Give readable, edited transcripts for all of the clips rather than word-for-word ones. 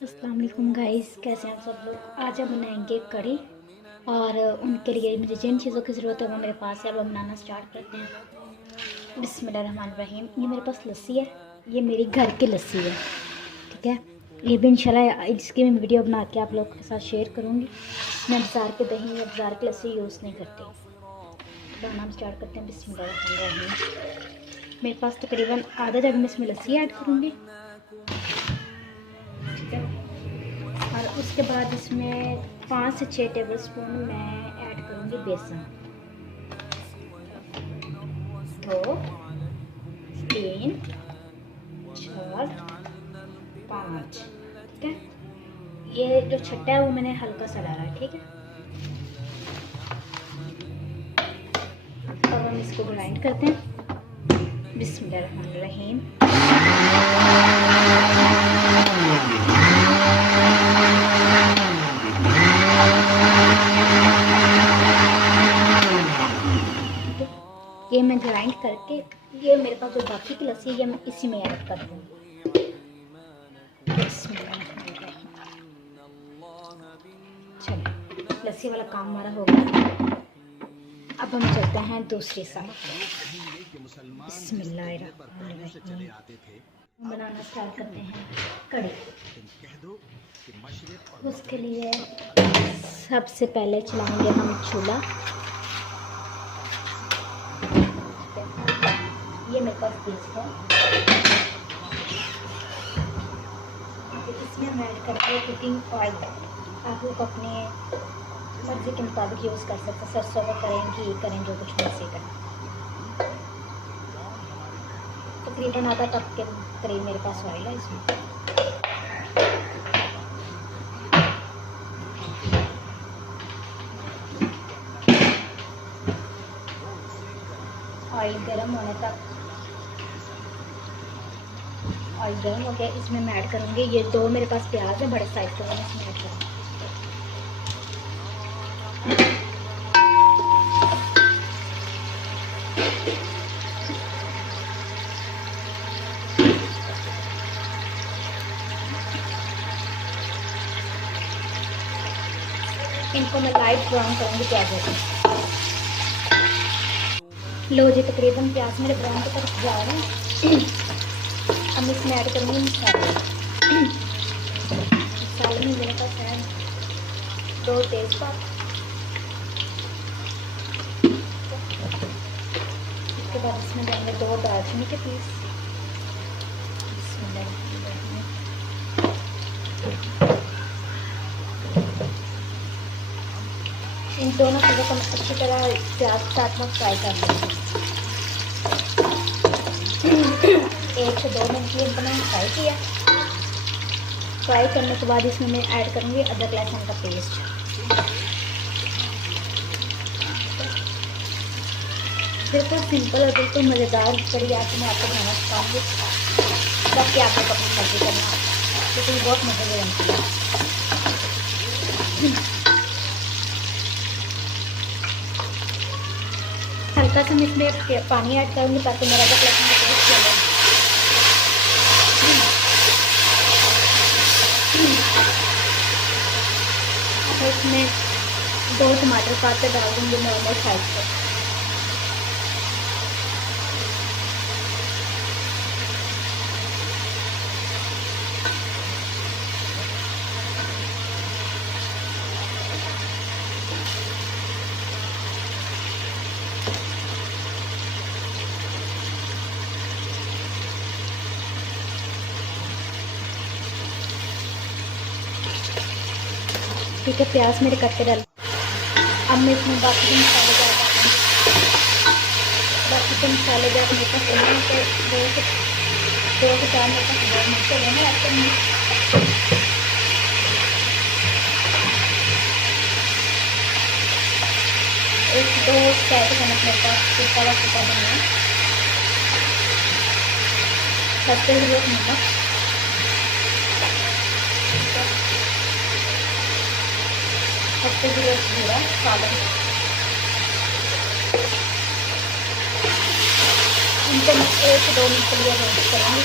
अस्सलाम वालेकुम गाइस, कैसे हैं आप सब लोग। आज हम बनाएंगे कढ़ी और उनके लिए मुझे जिन चीज़ों की ज़रूरत है वो मेरे पास है। अब हम बनाना स्टार्ट करते हैं। बिस्मिल्लाहिर्रहमानिर्रहीम। ये मेरे पास लस्सी है, ये मेरी घर की लस्सी है, ठीक है। ये भी इंशाल्लाह इसकी मैं वीडियो बना के आप लोग के साथ शेयर करूँगी। मैं बाज़ार के दही या बाज़ार की लस्सी यूज़ नहीं करती। बनाना स्टार्ट करते हैं। बिस्मिल्लाहिर्रहमानिर्रहीम। मेरे पास तकरीबन आधा जग में इसमें लस्सी ऐड करूँगी, ठीक है। और उसके बाद इसमें 5 से 6 टेबल स्पून मैं ऐड करूँगी बेसन। 2 3 4 5, ठीक है। ये जो छट्टा है वो मैंने हल्का सा डाला है, ठीक है। अब हम इसको ग्राइंड करते हैं। बिस्मिल्लाहिर्रहमानिर्रहीम। ये मैं ग्राइंड करके ये मेरे पास जो बाकी की लस्सी है ये मैं इसी में ऐड कर दूँगी। चलो, लस्सी वाला काम हमारा हो गया। अब हम चलते हैं दूसरी साइड। बिस्मिल्लाहिर्रहमानिर्रहीम। बनाना स्टार्ट करते हैं कढ़ी। उसके लिए सबसे पहले चलाएंगे हम चूल्हा। ये मेरे पास पीस है, इसमें मैं ऐड करके कुकिंग ऑयल। आप लोग अपने मर्ज़ी के मुताबिक यूज़ कर सकते हैं। सरसों का करें, घी करें, जो कुछ मर्ज़ी करें। तकरीबन आधा कप के करीब मेरे पास ऑयल है इसमें। ऑयल गर्म होने तक, ऑयल गर्म हो गया, इसमें मैं ऐड करूँगी ये 2 मेरे पास प्याज है बड़े साइज़ के, मैं इसमें ऐड करूँगी। इनको मैं लाइट ब्राउन करूँगी प्याजों को। लो जी, तकरीबन प्याज मेरे ब्राउन की तरफ जा रहे हैं। अब इसमें ऐड करूँगी मसाले। मसाले में मेरे पास है 2 तेज़पात, उसके बाद इसमें देंगे 2 दालचीनी के पीस। इन दोनों चीज़ों को अच्छी तरह प्याज के साथ में फ्राई कर लेंगे। 1 से 2 मिनट के लिए इनको मैंने फ्राई किया। फ्राई करने के बाद इसमें मैं ऐड करूँगी अदरक लहसुन का पेस्ट। बिल्कुल सिंपल और बिल्कुल मज़ेदार कढ़ी आज मैं आपको बनाना सिखाऊंगी। बाकी आप लोग अपनी मर्जी करना, लेकिन बहुत मज़े बनती है। हल्का सा मैं इसमें पानी ऐड करूँगी ताकि मेरा अदरक लहसुन का पेस्ट चले। इसमें 2 टमाटर काट कर डाल दूँगी नॉर्मल साइज पे। ठीक है, प्याज मेरे कट के डाल। अब मैं इसमें बाकी के मसाले डाल देती हूँ। बाकी के मसाले जब मेरे पास होने तो 2 से 4 मेरे पास बहुत मिर्च लेने लगते हैं। एक 2 चाय के चम्मच मेरे पास सूखा वा सूखा धनिया, सस्ते हुए नमक, सस्ते हुए जीरा काला। इनको मैं 1 से 2 मिनट के लिए रोस्ट करूँगी।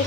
1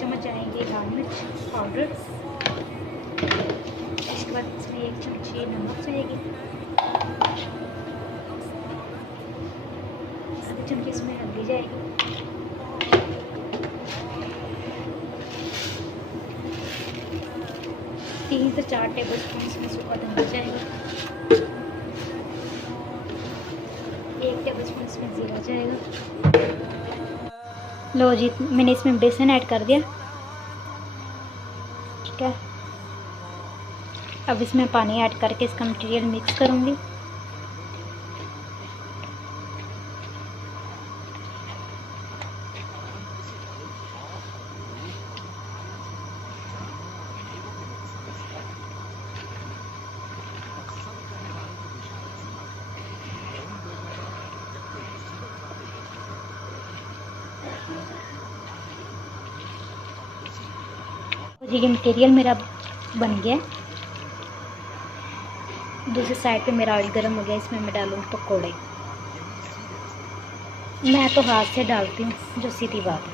चम्मच जाएंगे लाल मिर्च पाउडर, इसके बाद इसमें 1 चमची नमक जाएगी, आधी चमची इसमें हल्दी जाएगी, 3 से 4 टेबल स्पून इसमें सूखा धनिया जाएगा, 1 टेबल स्पून इसमें ज़ीरा जाएगा। लो जी, मैंने इसमें बेसन ऐड कर दिया, ठीक है। अब इसमें पानी ऐड करके इसका मटेरियल मिक्स करूँगी। ये मटेरियल मेरा बन गया। दूसरी साइड पे मेरा ऑयल गर्म हो गया, इसमें मैं डालूँगी पकौड़े। मैं तो हाथ से डालती हूँ, जो सीधी बात है,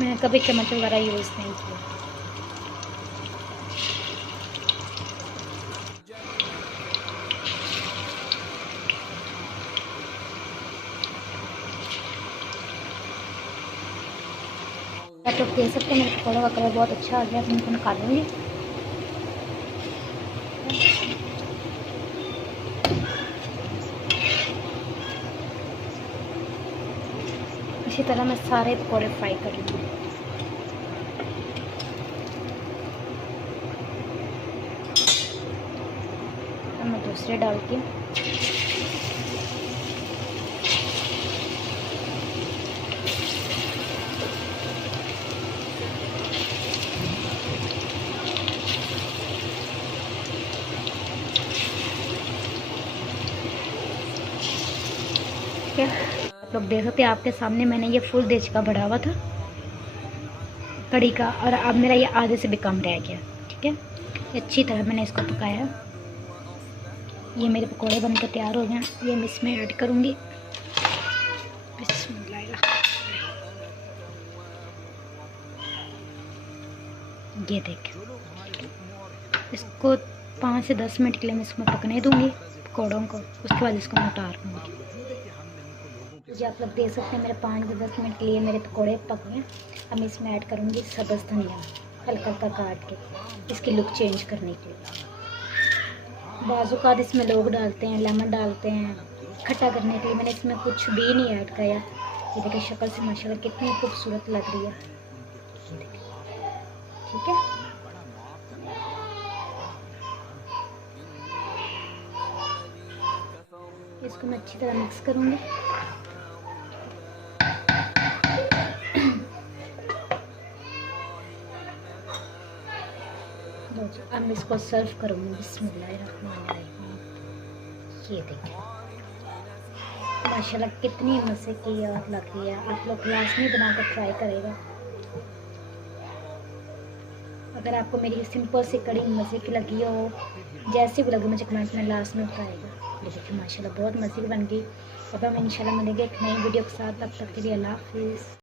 मैंने कभी चम्मच वगैरह यूज़ नहीं किया। आप लोग देख सकते हैं मेरे पकौड़ों का कलर बहुत अच्छा आ गया, तो मैं इनको निकालूंगी। इसी तरह मैं सारे पकौड़े फ्राई कर लूँगी। अब मैं दूसरे डालती हूँ। आप लोग देख सकते हैं, आपके सामने मैंने ये फुल देच का बढ़ा हुआ था कड़ी का, और अब मेरा ये आधे से भी कम रह गया, ठीक है। अच्छी तरह मैंने इसको पकाया। ये मेरे पकोड़े बनकर तैयार हो गए, ये मैं इसमें ऐड करूँगी। ये देखें, इसको 5 से 10 मिनट के लिए मैं इसमें पकने दूँगी पकौड़ों को, उसके बाद इसको मैं उतार दूँगी। जी आप लोग देख सकते हैं मेरे 5 से 10 मिनट के लिए मेरे पकोड़े पक गए। अब मैं इसमें ऐड करूँगी सब्ज़ धनिया, हल्का हल्का काट के, इसकी लुक चेंज करने के लिए। बाज़ूकात इसमें लोग डालते हैं, लेमन डालते हैं खट्टा करने के लिए, मैंने इसमें कुछ भी नहीं ऐड किया। ये देखिए शक्ल से माशाल्लाह कितनी खूबसूरत लग रही है, ठीक है। इसको मैं अच्छी तरह मिक्स करूँगी। अब मैं इसको सर्व करूँगी। बिस्मिल्लाहिर्रहमानिर्रहीम। ये देखिए माशाल्लाह कितनी मज़े की और लग रही है। आप लोग लास्ट में बनाकर ट्राई करेगा। अगर आपको मेरी सिंपल सी कड़ी मज़े की लगी हो, जैसी भी लगी, मुझे कमेंट में लास्ट में बताएगा। ये देखिए माशाल्लाह बहुत मज़े की बन गई। अब हम इंशाल्लाह मिलेंगे एक नई वीडियो के साथ, तब तक के लिए अल्लाह हाफ़िज़।